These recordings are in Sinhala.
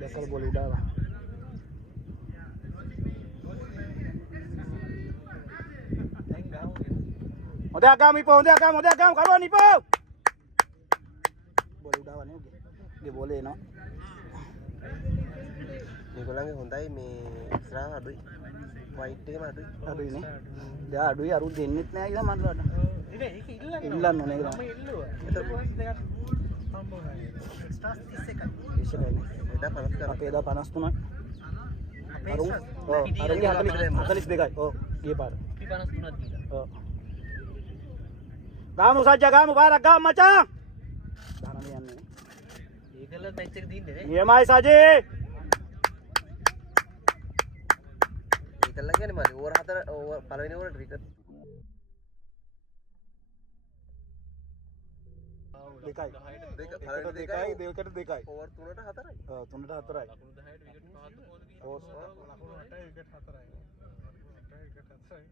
දැකලා බෝල උඩාවා. හොඳ ගාමු ඉපෝ හොඳ ගාමු කරුවන් ඉපෝ. බෝල උඩාවා නේ උගේ. ගේ බෝලේ එනවා. මේගොල්ලන්ගේ හොඳයි මේ ඉස්සරහ අඩුයි. වයිට් එකම අඩුයි නේ. දැන් අඩුයි අරු දෙන්නෙත් නෑ ඊළඟ මන්ලට. ඒක ඉල්ලන්න ඕනේ ඒක. මම ඉල්ලුවා. එතකොට දෙකක් හම්බුනා. එක්ස්ට්‍රා 31යි. 31යි නේ. එදා 50 අපේ එදා 53යි. අපේ ඔව් අරුන්ගේ 42යි. ඔව් ගිය පාර. 53ක් දීලා. ඔව්. ගාමු සජ්ජා ගාමු පාරක් ගාමු මචං. දානම යන්නේ. ඒකල මැච් එක දින්නේ නේ. නියමයි සජේ. ඒකල කියන්නේ මම ඕවර් 4 ඕවර් පළවෙනි ඕවර් ක්‍රිකට් දෙකයි. දෙක පළවෙනි දෙකයි දෙකකට දෙකයි. ඕවර් 3ට 4යි. ඔව් 3ට 4යි. ලකුණු 10ට විකට් 5ක් කොහොමද ගියේ? ඕස් ලකුණු 8යි විකට් 4යි.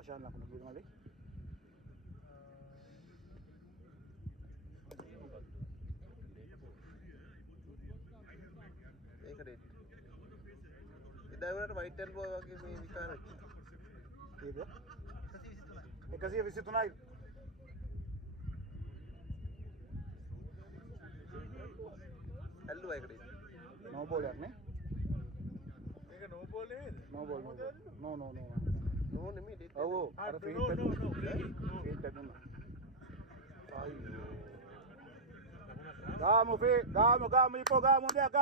අශාන් ලකුණු කියනවාලේ. ඒක රෙඩ්. එදා වුණාට වයිට් ඇන්ඩ් බෝල් වගේ මේ විකාර වෙච්චා. කීයද? 123යි. ඇල්ලුවා ඒකට. නෝ බෝල් එකක් නේ. ඒක නෝ බෝල් නේද? නෝ බෝල් නෝ. නෝ නෙමෙයි ඩෙඩ්. ඔව් අර ෆීල්ඩ් එක දුන්නා. අයියෝ. ගාමු ඉපෝ ගාමු දෙයක්.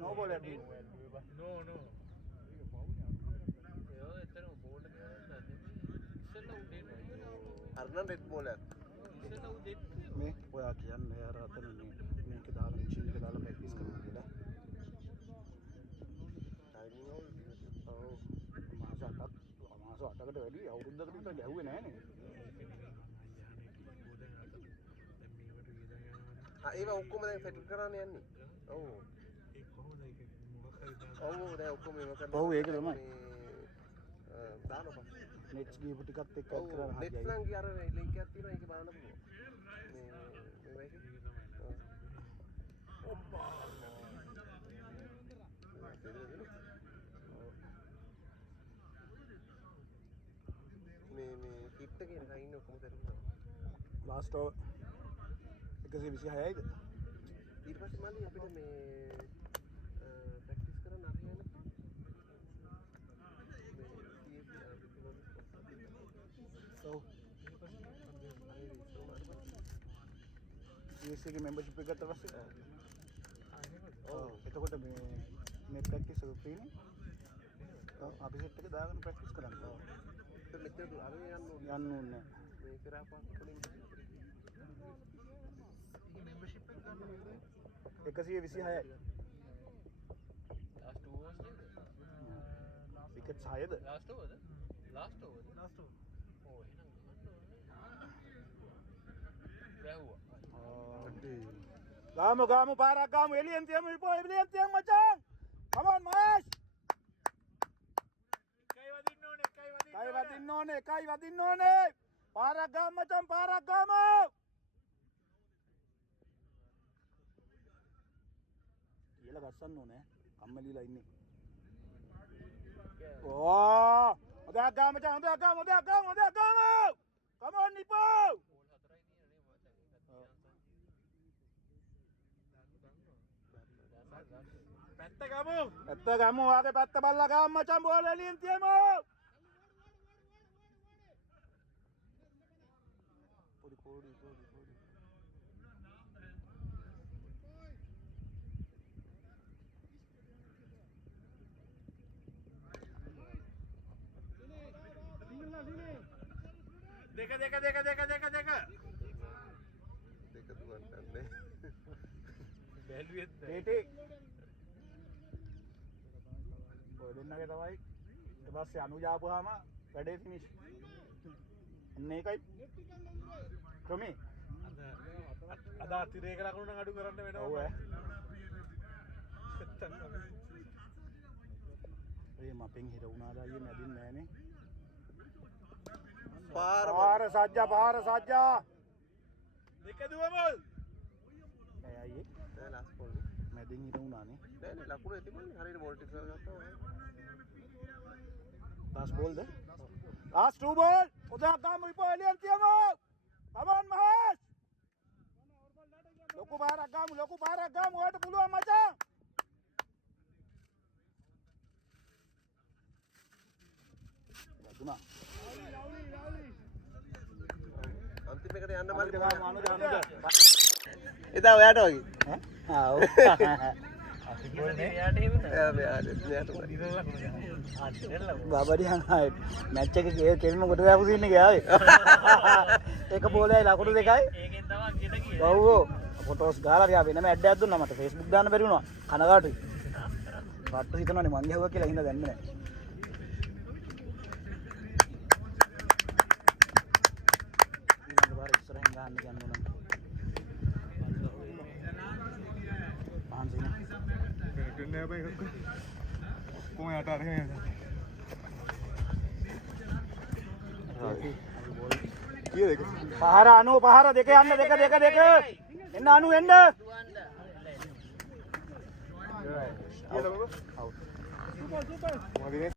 නෝ බෝල් එකක්. නෝ. ඒ එතන බෝල් එක නැන්නේ. ඉස්සෙල්ලා උඩේ අරන රෙඩ් බෝල් එකක්. ඉස්සෙල්ලා උඩේ මේ ඔයා කියන්නේ අර අතන මේක දාලා මැෂින් එක දාලා ප්‍රැක්ටිස් කරනවා කියලා. ටයිමින් ඕල් ඔව් මාස 8කට වැඩි අවුරුද්දකට විතර ගැහුවේ නෑනේ. ඒවා ඔක්කොම දැන් සෙටල් කරන්න යන්නේ. ඔව්. ඒක කොහොමද ඒක මොකක් හරි දාන්න. ඔව් දැන් ඔක්කොම ඒවා කරලා. ඔව් ඒක තමයි. දානවා. නෙට්ස් ගිහපු ටිකත් එක්ක ඔව් ඇඩ් කරලා හරියයි. නෙට්ස් නම් අර ලින්ක් එකක් තියෙනවා ඒක බලන්න පුළුවන්. මේ මේක තමයි. ඔප්පා. මේ කිට් එකේ නෑ ඉන්න ඔක්කොම කරනවා. ලාස්ට් ඕවර් 126යිද? ඊට පස්සේ මල්ලි අපිට මේ ප්‍රැක්ටිස් කරන්න අරියන්නේ මේ ඔව්. CSC එකේ membership එක ගත්තා පස්සේ ඔව් එතකොට මේ ප්‍රැක්ටිස් එක ෆ්‍රී නේ? ඔව් අපි සෙට් එක දාගෙන ප්‍රැක්ටිස් කරන්න. ඔව්. ඒක මෙතන අර යන්න ඕනේ. මේ කරාපක් වලින් membership එක ගන්න 126යි. last overs නේද? විකට් 6ද? last over ඕ එහෙනම් ගහුවා. ගාමු පාරක් ගාමු එලියෙන් තියමු ඉපෝ එලියෙන් තියමු මචං. come on මාෂ්. එකයි වදින්න ඕනේ. පාරක් ගාමු මචං පාරක් ගාමු. ඊළ ගස්සන්න ඕනේ. කම්මැලිලා ඉන්නේ. ඕ හොඳක් ගාමු මචං හොඳක් ගාමු. come on ඉපෝ. පැත්ත ගමු වාගේ පැත්ත බල්ලා ගාමු මචං බෝල එළියෙන් තියමු. පොඩි. දෙක දුවන් ගන්නනේ. බැලුවෙත් ටීටි ඔය දෙන්නගේ තමයි ඊට පස්සේ අනුජ ආපුවාම වැඩේ ෆිනිෂ්. අන්න ඒකයි ක්‍රමේ. අද අතිරේක ලකුණු නම් අඩු කරන්න වෙනවා. ඔව් ඒ මපෙන් හිර වුණාද අයියේ නැදින් නෑනේ. පාර සජ්ජා දෙක දුවම ඇයි ලාස් බෝල් මැදින් හිට වුණානේ නෑ ලකුණු තිබුණේ හරියට බෝල් ටික ගත්තා last ball there last 2 ball udah kamu ipo alien tiamo come on Mahesh loku barak kamu oyaට පුළුවන් මචං දුනා අන්තිම එකට යන්න මල්ලි අනුද එදා ඔයාට වගේ ආ ඔව් බබඩියන් ආයේ මැච් එක ගේ කෙල්ම කොට දාපු සීන් එක ආවේ එක බෝලයයි ලකුණු දෙකයි ඒකෙන් තමයි ගෙට ගියේ ඔව් ඔව් ෆොටෝස් ගාලා ගියා වෙනම ඇඩ් එකක් දුන්නා මට Facebook දාන්න බැරි වුණා කනගාටුයි කට්ටු හිතනවානේ මං ගහුවා කියලා හින්දා දැන්නේ නැහැ ඊළඟ පාර ඉස්සරහින් ගහන්න ගන්න ඕන පාන්සිනේ කන්නේ බයි කොහොම යට අරගෙන කීයද පහර 90 පහර දෙක යන්න දෙක එන්න 90 එන්න කීයද බබා සුපර් මගේ